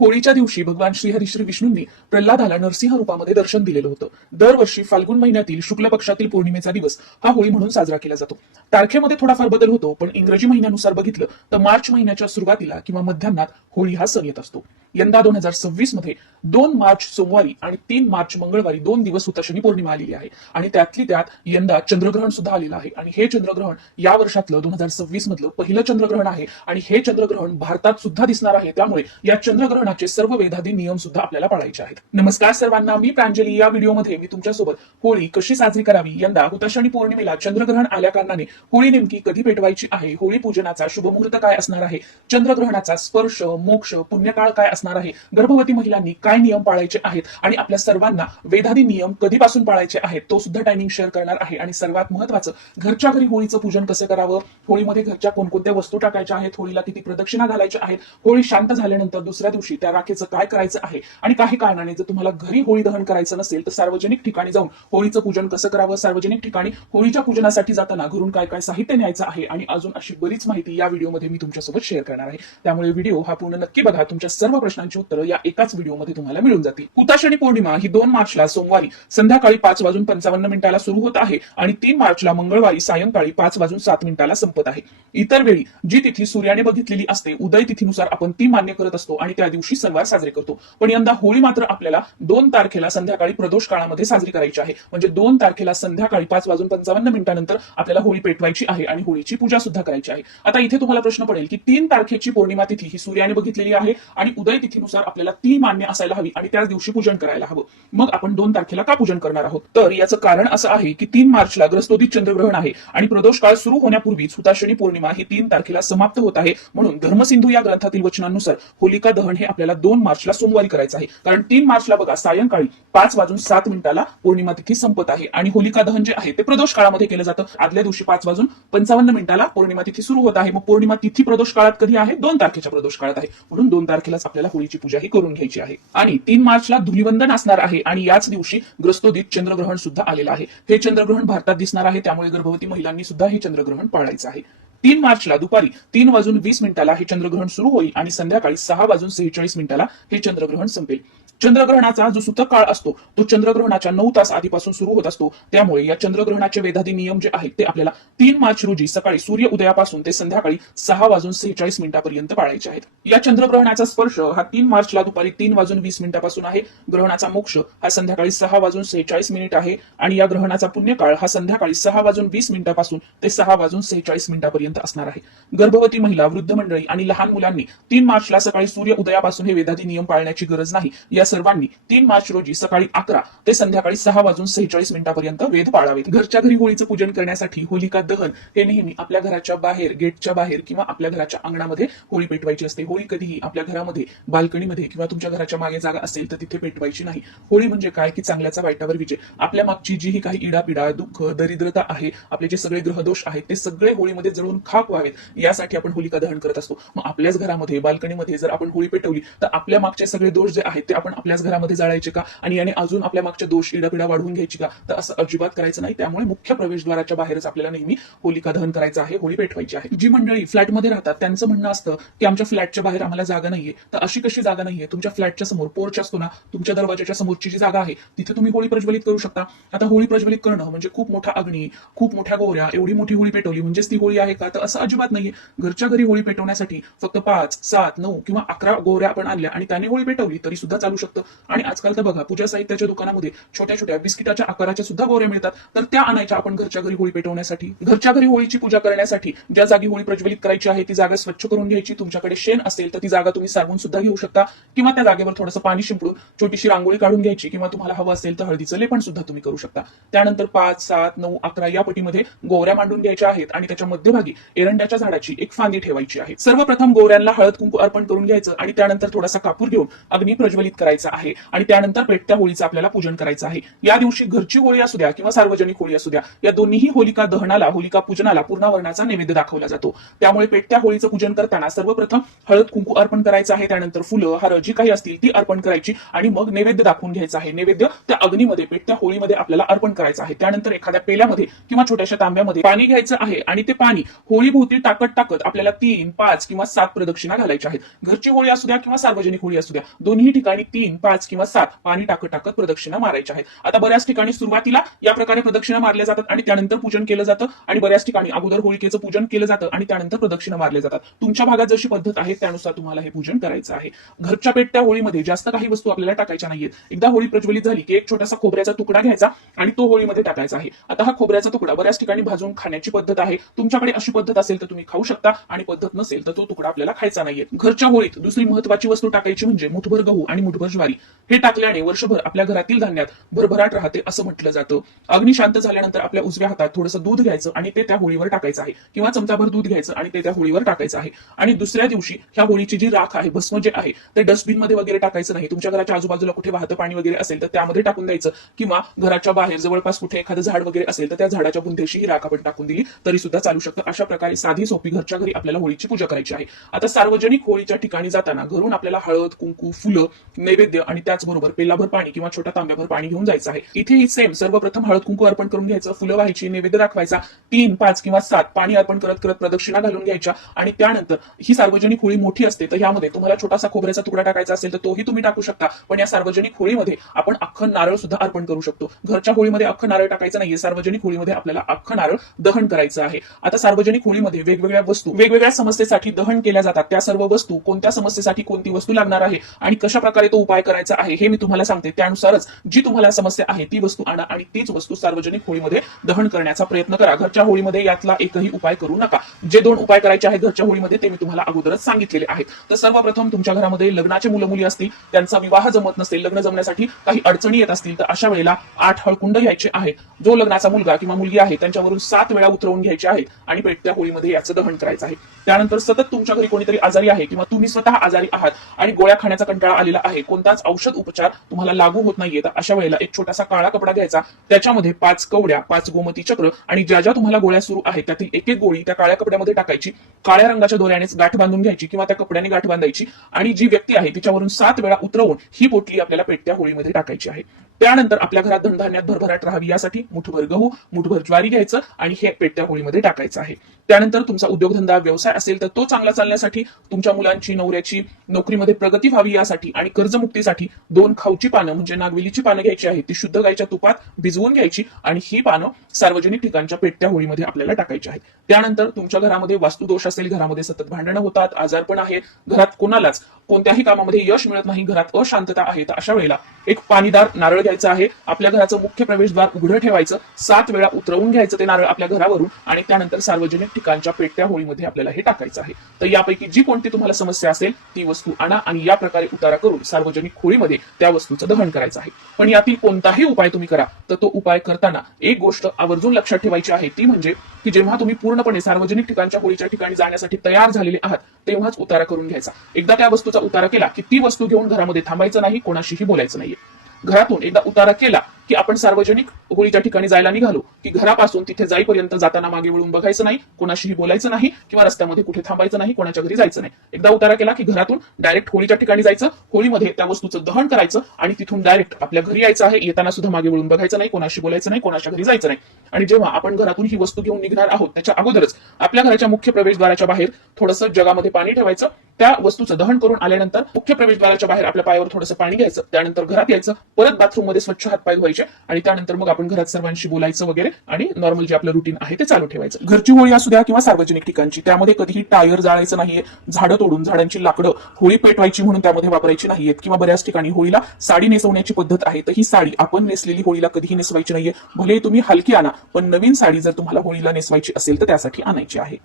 होळीच्या दिवशी भगवान श्रीहरी श्री विष्णूंनी प्रल्हादाला नरसिंह रूपामध्ये दर्शन दिलेलं होतं. दरवर्षी फाल्गुन महिन्यातील शुक्ल पक्षातील पौर्णिमेचा दिवस हा होळी म्हणून साजरा केला जातो. तारखेमध्ये थोडाफार बदल होतो, पण इंग्रजी महिन्यानुसार बघितलं तर मार्च महिन्याच्या सुरुवातीला किंवा मध्यान्हात होळी हा सण येत असतो. यंदा 2026 मध्ये 2 मार्च सोमवारी आणि 3 मार्च मंगळवारी 2 दिवस हुताशनी पौर्णिमा आलेली आहे आणि त्यातली त्यात यंदा चंद्रग्रहण सुद्धा आलेलं आहे. आणि हे चंद्रग्रहण या वर्षातलं 2026 मधलं पहिलं चंद्रग्रहण आहे आणि हे चंद्रग्रहण भारतात सुद्धा दिसणार आहे. त्यामुळे या चंद्रग्रहणाचे सर्व वेधाधी नियम सुद्धा आपल्याला पाळायचे आहेत. नमस्कार सर्वांना, मी प्रांजली. या व्हिडिओमध्ये मी तुमच्यासोबत होळी कशी साजरी करावी, यंदा हुताशनी पौर्णिमेला चंद्रग्रहण आल्या कारणाने होळी नेमकी कधी पेटवायची आहे, होळी पूजनाचा शुभ मुहूर्त काय असणार आहे, चंद्रग्रहणाचा स्पर्श, मोक्ष, पुण्यकाळ काय असणार आहे, गर्भवती महिलांनी काय नियम पाळायचे आहेत आणि आपल्या सर्वांना वेधाधी नियम कधीपासून पाळायचे आहेत तो सुद्धा टायमिंग शेअर करणार आहे. आणि सर्वात महत्त्वाचं, घरच्या घरी होळीचं पूजन कसं करावं, होळीमध्ये घरच्या कोणकोणत्या वस्तू टाकायच्या आहेत, होळीला किती प्रदक्षिणा घालायच्या आहेत, होळी शांत झाल्यानंतर दुसऱ्या दिवशी त्या राखेचं काय करायचं आहे आणि काही कारणाने जर तुम्हाला घरी होळी दहन करायचं नसेल तर सार्वजनिक ठिकाणी जाऊन होळीचं पूजन कसं करावं, सार्वजनिक ठिकाणी होळीच्या पूजनासाठी जाताना घरून काय काय साहित्य न्यायचं आहे आणि अजून अशी बरीच माहिती या व्हिडिओमध्ये मी तुमच्यासोबत शेअर करणार आहे. त्यामुळे व्हिडिओ हा पूर्ण नक्की बघा. तुमच्या सर्व प्रश्नांची उत्तरं या एकाच व्हिडिओमध्ये तुम्हाला मिळून जातील. हुताशनी पौर्णिमा ही 2 मार्चला सोमवारी संध्याकाळी 5:55 सुरू होत आहे आणि 3 मार्चला मंगळवारी सायंकाळी 5:07 संपत आहे. इतर वेळी जी तिथी सूर्याने बघितलेली असते उदय तिथीनुसार आपण ती मान्य करत असतो आणि त्या दिवशी सणवार साजरे करतो. पण यंदा होळी मात्र आपल्याला 2 तारखेला संध्याकाळी प्रदोष काळामध्ये साजरी करायची आहे. म्हणजे 2 तारखेला संध्याकाळी 5:55 नंतर आपल्याला होळी पेटवायची आहे आणि होळीची पूजा सुद्धा करायची आहे. आता इथे तुम्हाला प्रश्न पडेल की 3 तारखेची पौर्णिमा तिथी ही सूर्याने बघितलेली आहे आणि उदय तिथीनुसार आपल्याला ती मान्य असायला हवी आणि त्याच दिवशी पूजन करायला हवं. मग आपण 2 तारखेला का पूजन करणार आहोत? तर याचं कारण असं आहे की 3 मार्चला ग्रस्तोदित चंद्रग्रहण आहे आणि प्रदोष काळ सुरू होण्यापूर्वीच हुताशनी पौर्णिमा ही 3 तारखेला समाप्त होत आहे. म्हणून धर्मसिंधू या ग्रंथातील वचनानुसार होलिका दहन हे आपल्याला 2 मार्चला सोमवारी करायचं आहे. कारण 3 मार्चला बघा सायंकाळी 5:07 पौर्णिमा तिथी संपत आहे आणि होलिका दहन जे आहे ते प्रदोष काळामध्ये केलं जातं. आदल्या दिवशी 5:55 पौर्णिमा तिथी सुरू होत आहे. मग पौर्णिमा तिथी प्रदोष काळात कधी आहे? 2 तारखेच्या प्रदोष काळात आहे. म्हणून 2 तारखेलाच आपल्याला होळीची पूजा ही करून घ्यायची आहे. आणि 3 मार्चला धुलिवंदन असणार आहे आणि याच दिवशी ग्रस्तोदित चंद्रग्रहण सुद्धा आलेलं आहे. हे चंद्रग्रहण भारतात दिसणार आहे, त्यामुळे गर्भवती महिलांनी सुद्धा हे चंद्रग्रहण पाळायचं आहे. 3 मार्चला दुपारी 3:20 हे चंद्रग्रहण सुरू होईल आणि संध्याकाळी 6:46 हे चंद्रग्रहण संपेल. चंद्रग्रहणाचा जो सूतक काळ असतो तो चंद्रग्रहणाच्या 9 तास आधीपासून सुरू होत असतो. त्यामुळे या चंद्रग्रहणाचे वेधाधी नियम जे आहेत ते आपल्याला 3 मार्च रोजी सकाळी सूर्य उदयापासून ते संध्याकाळी 6:46 पर्यंत पाळायचे आहेत. या चंद्रग्रहणाचा स्पर्श हा 3 मार्चला दुपारी 3:20 पासून आहे. ग्रहणाचा मोक्ष हा संध्याकाळी 6:46 आहे आणि या ग्रहणाचा पुण्यकाळ हा संध्याकाळी 6:20 पासून ते 6:46 पर्यंत असणार आहे. गर्भवती महिला, वृद्ध मंडळी आणि लहान मुलांनी 3 मार्चला सकाळी सूर्य उदयापासून हे वेधाधी नियम पाळण्याची गरज नाही. या सर्वांनी 3 मार्च रोजी सकाळी 11 ते संध्याकाळी 6:46 पर्यंत वेध पाळावेत. घरच्या घरी होळीचं पूजन करण्यासाठी होलिका दहन हे नेहमी आपल्या घराच्या बाहेर, गेटच्या बाहेर किंवा आपल्या घराच्या अंगणामध्ये होळी पेटवायची असते. होळी कधीही आपल्या घरामध्ये, बाल्कनीमध्ये किंवा तुमच्या घराच्या मागे जागा असेल तर तिथे पेटवायची नाही. होळी म्हणजे काय की चांगल्याचा वाईटावर विजय. आपल्या मागची जी ही काही इडापिडा, दुःख, दरिद्रता आहे, आपले जे सगळे ग्रहदोष आहेत ते सगळे होळीमध्ये जळून खाक व्हावेत यासाठी आपण होलिका दहन करत असतो. मग आपल्याच घरामध्ये, बाल्कनीमध्ये जर आपण होळी पेटवली तर आपल्या मागचे सगळे दोष जे आहेत ते आपण आपल्याच घरामध्ये जाळायचे का आणि याने अजून आपल्या मागच्या दोष, इडापिडा वाढवून घ्यायची का? तर असं अजिबात करायचं नाही. त्यामुळे मुख्य प्रवेशद्वाराच्या बाहेरच आपल्याला नेहमी होलिका दहन करायचं आहे, होळी पेटवायची आहे. जी मंडळी फ्लॅटमध्ये राहतात त्यांचं म्हणणं असतं की आमच्या फ्लॅटच्या बाहेर आम्हाला जागा नाहीये. तर अशी कशी जागा नाहीये? तुमच्या फ्लॅटच्या समोर पोर्च असतो ना, तुमच्या दरवाजाच्या समोरची जी जागा आहे तिथे तुम्ही होळी प्रज्वलित करू शकता. आता होळी प्रज्वलित करणं म्हणजे खूप मोठा अग्नी, खूप मोठ्या गोवऱ्या, एवढी मोठी होळी पेटवली म्हणजेच ती होळी आहे का? तर असं अजिबात नाहीये. घरच्या घरी होळी पेटवण्यासाठी फक्त 5, 7, 9 किंवा 11 गोवऱ्या आपण आणल्या आणि त्याने होळी पेटवली तरी सुद्धा चालू शकतं. आणि आजकाल तर बघा पूजा साहित्याच्या दुकानामध्ये छोट्या छोट्या बिस्किटाच्या आकाराच्या सुद्धा गोवऱ्या मिळतात. तर त्या आणायच्या आपण घरच्या घरी होळी पेटवण्यासाठी. घरच्या घरी होळीची पूजा करण्यासाठी ज्या जागी होळी प्रज्वलित करायची आहे ती जागा स्वच्छ करून घ्यायची. तुमच्याकडे शेण असेल तर ती जागा तुम्ही सारवून सुद्धा घेऊ शकता किंवा त्या जागेवर थोडंसं पाणी शिंपडून छोटीशी रांगोळी काढून घ्यायची किंवा तुम्हाला हवं असेल तर हळदीचं लेपन सुद्धा तुम्ही करू शकता. त्यानंतर 5, 7, 9, 11 या पटीमध्ये गोवऱ्या मांडून घ्यायच्या आहेत आणि त्याच्या मध्यभागी एरंड्याच्या झाडाची एक फांदी ठेवायची आहे. सर्वप्रथम गोवऱ्यांना हळद कुंकू अर्पण करून घ्यायचं आणि त्यानंतर थोडासा कापूर घेऊन अग्नी प्रज्वलित करायचा आहे आणि त्यानंतर पेटत्या होळीचं आपल्याला पूजन करायचं आहे. या दिवशी घरची होळी असू द्या किंवा सार्वजनिक होळी असू द्या, या दोन्हीही होलिका दहनाला, होलिका पूजनाला पूर्णावर्णाचा नैवेद्य दाखवला जातो. त्यामुळे पेटत्या होळीचं पूजन करताना सर्वप्रथम हळद कुंकू अर्पण करायचं आहे, त्यानंतर फुलं, हार जी काही असतील ती अर्पण करायची आणि मग नैवेद्य दाखवून घ्यायचं आहे. नैवेद्य त्या अग्नीमध्ये, पेटत्या होळीमध्ये आपल्याला अर्पण करायचं आहे. त्यानंतर एखाद्या पेल्यामध्ये किंवा छोट्याशा तांब्यामध्ये पाणी घ्यायचं आहे आणि ते पाणी होळीभोवती टाकत टाकत आपल्याला 3, 5 किंवा 7 प्रदक्षिणा घालायच्या आहेत। घरची होळी असू द्या किंवा सार्वजनिक होळी असू द्या, दोन्ही ठिकाणी 3, 5 किंवा 7 पाणी टाकत टाकत प्रदक्षिणा मारायच्या आहेत। आता बऱ्याच ठिकाणी सुरुवातीला या प्रकारे प्रदक्षिणा मारल्या जातात आणि त्यानंतर पूजन केलं जातं, आणि बऱ्याच ठिकाणी अगोदर होळिकेचं पूजन केलं जातं आणि त्यानंतर प्रदक्षिणा मारल्या जातात। तुमच्या भागात जशी पद्धत आहे त्यानुसार तुम्हाला हे पूजन करायचं आहे। घरच्या पेटत्या होळीमध्ये जास्त काही वस्तू आपल्याला टाकायच्या नाहीयेत। एकदा होळी प्रज्वलित झाली की एक छोटासा खोबऱ्याचा तुकडा घ्यायचा आणि तो होळीमध्ये टाकायचा आहे। आता हा खोबऱ्याचा तुकडा बऱ्याच ठिकाणी भाजून खाण्याची पद्धत आहे, तुमच्याकडे अशी पद्धत असेल तर तुम्ही खाऊ शकता, आणि पद्धत नसेल तर तो तुकडा आपल्याला खायचा नाहीये। घरच्या होळीत दुसरी महत्वाची वस्तू टाकायची म्हणजे मुठभर गहू आणि मुठभर ज्वारी। हे टाकल्याने वर्षभर आपल्या घरातील धान्यात भरभराट राहते असं म्हटलं जातं। अग्नी शांत झाल्यानंतर आपल्या उजव्या हातात थोडंसं दूध घ्यायचं आणि ते त्या होळीवर टाकायचं आहे, किंवा चमचाभर दूध घ्यायचं आणि ते त्या होळीवर टाकायचं आहे। आणि दुसऱ्या दिवशी ह्या होळीची जी राख आहे, भस्म जे आहे, ते डस्टबिन मध्ये वगैरे टाकायचं नाही। तुमच्या घराच्या आजूबाजूला कुठे वाहतं पाणी वगैरे असेल तर त्यामध्ये टाकून द्यायचं, किंवा घराच्या बाहेर जवळपास कुठे एखादं झाड वगैरे असेल तर त्या झाडाच्या बुंध्याशी ही राख आपण टाकून दिली तरी सुद्धा चालू शकतं। अशा प्रकारे साधी सोपी घरच्या घरी आपल्याला होळीची पूजा करायची आहे। आता सार्वजनिक होळीच्या ठिकाणी जाताना घरून आपल्याला हळद, कुंकू, फुलं, नैवेद्य आणि त्याचबरोबर पेलाभर पाणी किंवा छोटा तांब्याभर पाणी घेऊन जायचं आहे। इथेही सेम सर्वप्रथम हळद कुंकू अर्पण करून घ्यायचं, फुलं व्हायची, नैवेद्य दाखवायचा, 3, 5 किंवा 7 पाणी अर्पण करत करत प्रदक्षिणा घालून घ्यायच्या। आणि त्यानंतर ही सार्वजनिक होळी मोठी असते तर यामध्ये तुम्हाला छोटासा खोबऱ्याचा तुकडा टाकायचा असेल तर तोही तुम्ही टाकू शकता, पण या सार्वजनिक होळीमध्ये आपण अख्खं नारळ सुद्धा अर्पण करू शकतो। घरच्या होळीमध्ये अख्खं नारळ टाकायचं नाहीये, सार्वजनिक होळीमध्ये आपल्याला अख्खं नारळ दहन करायचं आहे। आता सार्वजनिक होळीमध्ये वेगवेगळ्या वस्तू वेगवेगळ्या समस्येसाठी दहन केल्या जातात। त्या सर्व वस्तू कोणत्या समस्येसाठी कोणती वस्तू लागणार आहे आणि कशा प्रकारे तो उपाय करायचा आहे हे मी तुम्हाला सांगते। त्यानुसारच जी तुम्हाला समस्या आहे ती वस्तू आणा आणि तीच वस्तू सार्वजनिक होळीमध्ये दहन करण्याचा प्रयत्न करा। घरच्या होळीमध्ये यातला एकही उपाय करू नका। जे 2 उपाय करायचे आहेत घरच्या होळीमध्ये ते मी तुम्हाला अगोदरच सांगितलेले आहेत। तर सर्वप्रथम तुमच्या घरामध्ये लग्नाचे मुलं मुली असतील, त्यांचा विवाह जमत नसेल, लग्न जमण्यासाठी काही अडचणी येत असतील तर अशा वेळेला 8 हळकुंड घ्यायचे आहेत। जो लग्नाचा मुलगा किंवा मुलगी आहे त्यांच्यावरून 7 वेळा उतरवून घ्यायचे आहेत आणि पेटत्या होळीमध्ये याचं दहन करायचं आहे। त्यानंतर सतत तुमच्या घरी कोणीतरी आजारी आहे किंवा तुम्ही स्वतः आजारी आहात आणि गोळ्या खाण्याचा कंटाळा आलेला आहे, कोणताच औषध उपचार तुम्हाला लागू होत नाहीये, तर अशा वेळेला एक छोटासा काळा कपडा घ्यायचा, त्याच्यामध्ये 5 कवड्या, 5 गोमती चक्र आणि ज्या ज्या तुम्हाला गोळ्या सुरू आहेत त्यातील एक एक गोळी त्या काळ्या कपड्यामध्ये टाकायची, काळ्या रंगाच्या दोऱ्यानेच गाठ बांधून घ्यायची किंवा त्या कपड्याने गाठ बांधायची आणि जी व्यक्ती आहे तिच्यावरून 7 वेळा उतरवून ही पोटली आपल्याला पेटत्या होळीमध्ये टाकायची आहे। त्यानंतर आपल्या घरात धनधान्यात भरभराट राहावी यासाठी मुठभर गहू, मुठभर ज्वारी घ्यायचं आणि हे पेटत्या होळीमध्ये टाकायचं आहे। त्यानंतर तुमचा उद्योगधंदा व्यवसाय असेल तर तो चांगला चालण्यासाठी, तुमच्या मुलांची नवऱ्याची नोकरीमध्ये प्रगती व्हावी यासाठी आणि कर्जमुक्तीसाठी 2 खाऊची पानं म्हणजे नागवेलीची पानं घ्यायची आहे, ती शुद्ध गायच्या तुपात भिजवून घ्यायची आणि ही पानं सार्वजनिक ठिकाणच्या पेटत्या होळीमध्ये आपल्याला टाकायची आहेत। त्यानंतर तुमच्या घरामध्ये वास्तुदोष असेल, घरामध्ये सतत भांडणं होतात, आजारपण आहे, घरात कोणालाच कोणत्याही कामामध्ये यश मिळत नाही, घरात अशांतता आहे, तर अशा वेळेला एक पाणीदार नारळ घ्यायचं आहे, आपल्या घराचं मुख्य प्रवेशद्वार उघडं ठेवायचं, 7 वेळा उतरवून घ्यायचं ते नारळ आपल्या घरावरून आणि त्यानंतर सार्वजनिक ठिकाणच्या पेटत्या होळीमध्ये आपल्याला हे टाकायचं आहे। तर यापैकी जी कोणती तुम्हाला समस्या असेल ती वस्तू आणा आणि या प्रकारे उतारा करून सार्वजनिक होळीमध्ये त्या वस्तूचं दहन करायचं आहे। पण यातील कोणताही उपाय तुम्ही करा तर तो उपाय करताना एक गोष्ट आवर्जून लक्षात ठेवायची आहे, ती म्हणजे की जेव्हा तुम्ही पूर्णपणे सार्वजनिक ठिकाणच्या होळीच्या ठिकाणी जाण्यासाठी तयार झालेले आहात तेव्हाच उतारा करून घ्यायचा। एकदा त्या वस्तूचा उतारा केला की ती वस्तू घेऊन घरामध्ये थांबायचं नाही, कोणाशीही बोलायचं नाहीये। घरातून एकदा उतारा केला की आपण सार्वजनिक होळीच्या ठिकाणी जायला निघालो की घरापासून तिथे जाईपर्यंत जाताना मागे वळून बघायचं नाही, कोणाशीही बोलायचं नाही किंवा रस्त्यामध्ये कुठे थांबायचं नाही, कोणाच्या घरी जायचं नाही। एकदा उतारा केला की घरातून डायरेक्ट होळीच्या ठिकाणी जायचं, होळीमध्ये त्या वस्तूचं दहन करायचं आणि तिथून डायरेक्ट आपल्या घरी यायचं आहे। येताना सुद्धा मागे वळून बघायचं नाही, कोणाशी बोलायचं नाही, कोणाच्या घरी जायचं नाही। आणि जेव्हा आपण घरातून ही वस्तू घेऊन निघणार आहोत त्याच्या अगोदरच आपल्या घराच्या मुख्य प्रवेशद्वाराच्या बाहेर थोडंसं जगामध्ये पाणी ठेवायचं, त्या वस्तूचं दहन करून आल्यानंतर मुख्य प्रवेशद्वाराच्या बाहेर आपल्या पायावर थोडंसं पाणी घ्यायचं, त्यानंतर घरात यायचं, परत बाथरूम मध्ये स्वच्छ हातपाय धुवायचे आणि त्यानंतर मग आपण घरात सर्वांशी बोलायचं वगैरे आणि नॉर्मल जे आपलं रुटीन आहे ते चालू ठेवायचं। घरची होळी असू द्या किंवा सार्वजनिक ठिकाणची, त्यामध्ये कधीही टायर जाळायचं नाहीये, झाडं तोडून झाडांची लाकडं होळी पेटवायची म्हणून त्यामध्ये वापरायची नाहीयेत, किंवा बऱ्याच ठिकाणी होळीला साडी नेसवण्याची पद्धत आहे, तर ही साडी आपण नेसलेली होळीला कधीही नेसवायची नाहीये। भले तुम्ही हलकी आणा पण नवीन साडी जर तुम्हाला होळीला नेसवायची असेल तर त्यासाठी आणायची आहे।